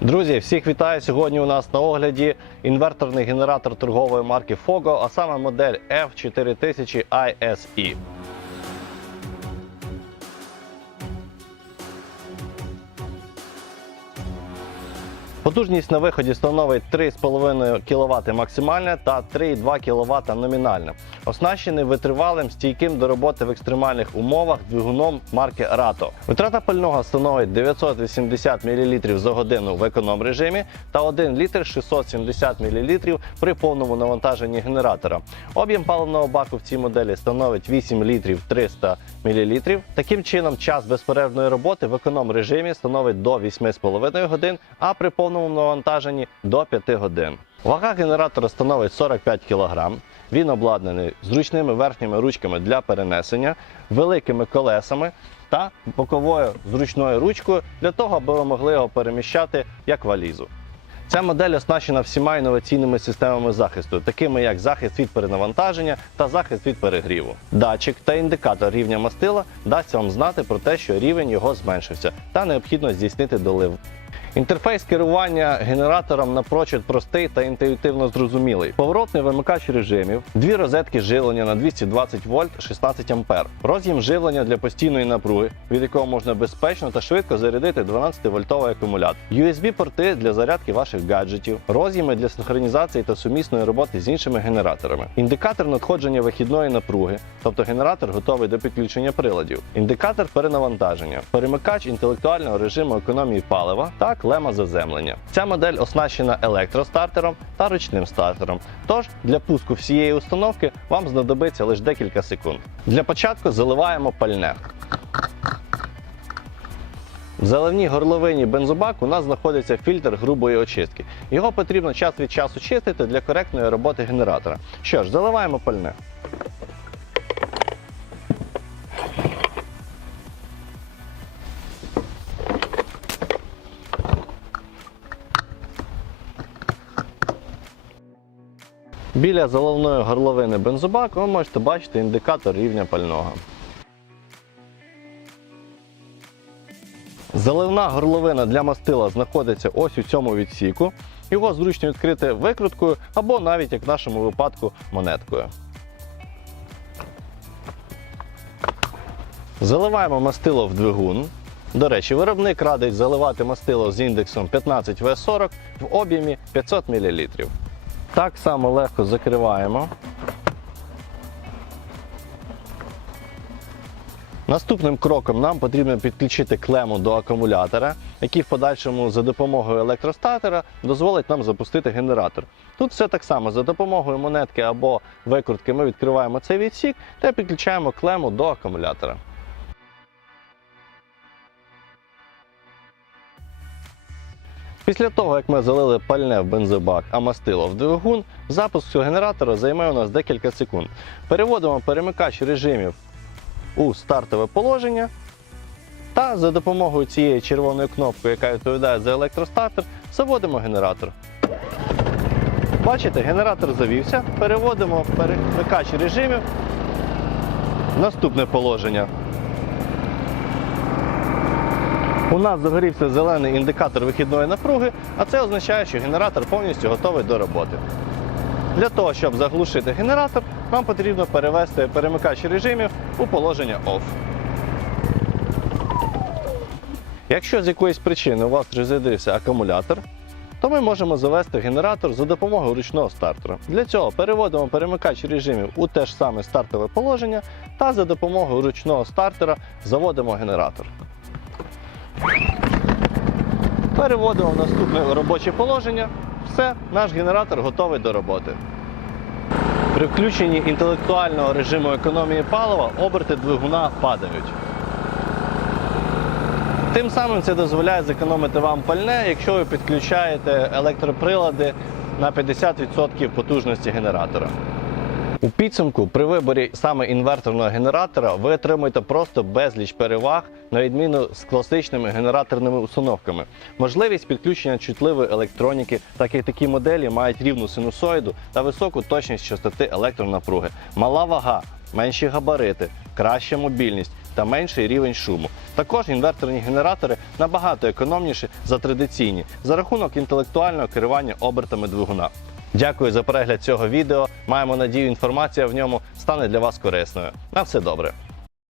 Друзі, всіх вітаю! Сьогодні у нас на огляді інверторний генератор торгової марки FOGO, а саме модель F4000 ISE. Потужність на виході становить 3,5 кВт максимальна та 3,2 кВт номінальна. Оснащений витривалим, стійким до роботи в екстремальних умовах двигуном марки Rato. Витрата пального становить 980 мл за годину в економ режимі та 1 літр 670 мл при повному навантаженні генератора. Об'єм паливного баку в цій моделі становить 8 літрів 300 мл. Таким чином, час безперервної роботи в економ режимі становить до 8,5 годин, а при повному навантаженні до 5 годин. Вага генератора становить 45 кг. Він обладнаний зручними верхніми ручками для перенесення, великими колесами та боковою зручною ручкою для того, аби ви могли його переміщати як валізу. Ця модель оснащена всіма інноваційними системами захисту, такими як захист від перенавантаження та захист від перегріву. Датчик та індикатор рівня мастила дасть вам знати про те, що рівень його зменшився, та необхідно здійснити долив. Інтерфейс керування генератором напрочуд простий та інтуїтивно зрозумілий. Поворотний вимикач режимів, дві розетки живлення на 220 вольт 16 ампер, роз'єм живлення для постійної напруги, від якого можна безпечно та швидко зарядити 12-вольтовий акумулятор, USB-порти для зарядки ваших гаджетів, роз'єми для синхронізації та сумісної роботи з іншими генераторами, індикатор надходження вихідної напруги, тобто генератор готовий до підключення приладів, індикатор перенавантаження, перемикач інтелектуального режиму економії палива та клема заземлення. Ця модель оснащена електростартером та ручним стартером. Тож для пуску всієї установки вам знадобиться лише декілька секунд. Для початку заливаємо пальне. В заливній горловині бензобак у нас знаходиться фільтр грубої очистки. Його потрібно час від часу чистити для коректної роботи генератора. Що ж, заливаємо пальне. Біля заливної горловини бензобаку ви можете бачити індикатор рівня пального. Заливна горловина для мастила знаходиться ось у цьому відсіку. Його зручно відкрити викруткою або навіть, як в нашому випадку, монеткою. Заливаємо мастило в двигун. До речі, виробник радить заливати мастило з індексом 15В40 в об'ємі 500 мл. Так само легко закриваємо. Наступним кроком нам потрібно підключити клему до акумулятора, який в подальшому за допомогою електростатора дозволить нам запустити генератор. Тут все так само за допомогою монетки або викрутки ми відкриваємо цей відсік та підключаємо клему до акумулятора. Після того, як ми залили пальне в бензобак, а мастило в двигун, запуск цього генератора займе у нас декілька секунд. Переводимо перемикач режимів у стартове положення. Та за допомогою цієї червоної кнопки, яка відповідає за електростартер, заводимо генератор. Бачите, генератор завівся. Переводимо перемикач режимів наступне положення. У нас загорівся зелений індикатор вихідної напруги, а це означає, що генератор повністю готовий до роботи. Для того, щоб заглушити генератор, нам потрібно перевести перемикач режимів у положення OFF. Якщо з якоїсь причини у вас розрядився акумулятор, то ми можемо завести генератор за допомогою ручного стартера. Для цього переводимо перемикач режимів у те ж саме стартове положення та за допомогою ручного стартера заводимо генератор. Переводимо в наступне робоче положення. Все, наш генератор готовий до роботи. При включенні інтелектуального режиму економії палива оберти двигуна падають. Тим самим це дозволяє зекономити вам пальне, якщо ви підключаєте електроприлади на 50% потужності генератора. У підсумку при виборі саме інверторного генератора ви отримуєте просто безліч переваг на відміну з класичними генераторними установками. Можливість підключення чутливої електроніки, так як такі моделі мають рівну синусоїду та високу точність частоти електронапруги, мала вага, менші габарити, краща мобільність та менший рівень шуму. Також інверторні генератори набагато економніші за традиційні за рахунок інтелектуального керування обертами двигуна. Дякую за перегляд цього відео. Маємо надію, інформація в ньому стане для вас корисною. На все добре.